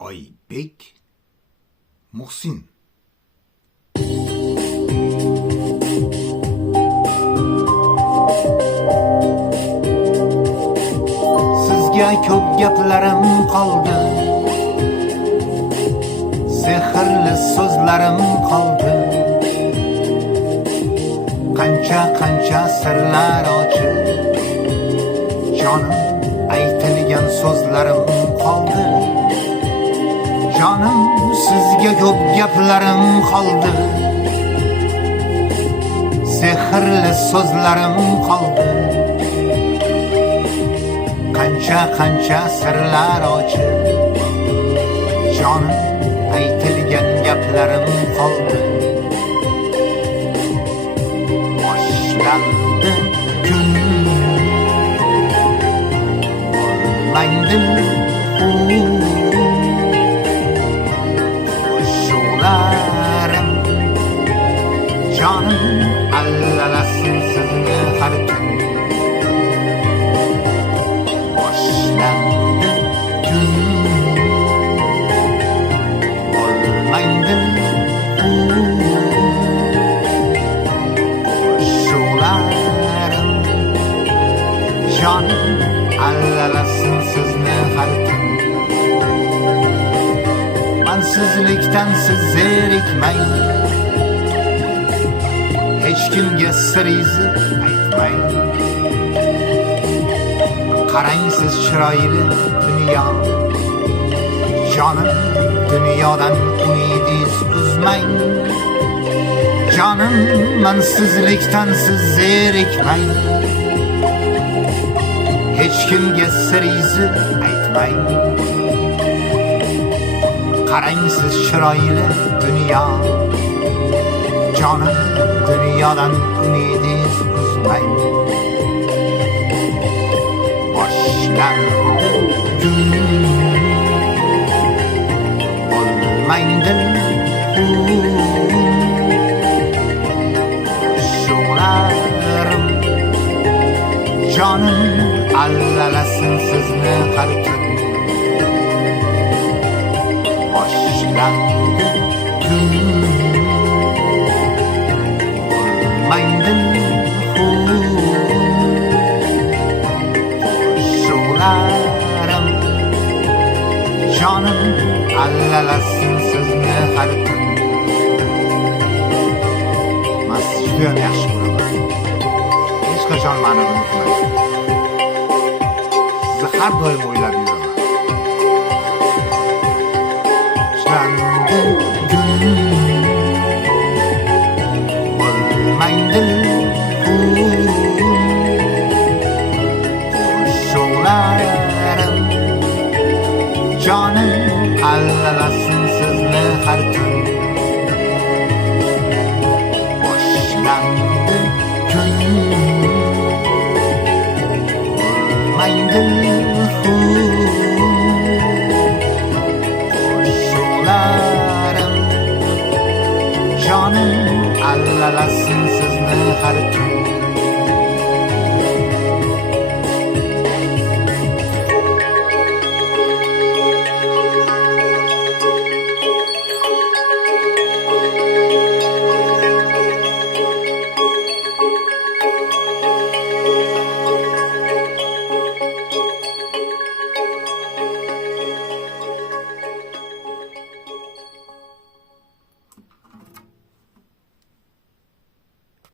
Oybek Muhsin. Sizga ko'p gaplarim qoldi, sehrli so'zlarim qoldi. Qancha sirlar ochib, jonim aytilgan so'zlarim qoldi. Jonim, sizga ko'p gaplarim qoldi, sehrli so'zlarim qoldi. Qancha sirlar ochib, jonim aytilgan gaplarim qoldi. Boshlandi kun, bo'lmaydim qo'shuqlarim. Jonim allalasin sizni har kun. Boshlandi kun, bo'lmaydim qo'shuqlarim. Jonim allalasin sizni har kun. Mansizlikdan siz zerikmang, hech kimga siringizni aytmang. Qarang siz chiroyli dunyo, jonim dunyodan umidingiz uzmang. Jonim, mansizlikdan siz zerikmang, hech kimga siringizni aytmang. Qarang siz chiroyli dunyo, jonim dunyodan umidingiz uzmang. Boshlandi kun, bo'lmaydi qo'shuqlarim. Jonim allalasin sizni har kun. Boshlandi kun, bo'lmaydi qo'shuqlarim. Jonim allalasin sizni har kun. Men sizni judayam yaxshi ko'raman. Hech qachon meni unutmang. Sizni har doim o'ylab yuraman. Boshlandi kun, bo'lmaydi qo'shuqlarim. Jonim allalasin sizni har kun. Boshlandi kun, bo'lmaydi qo'shuqlarim. Jonim allalasin sizni har kun.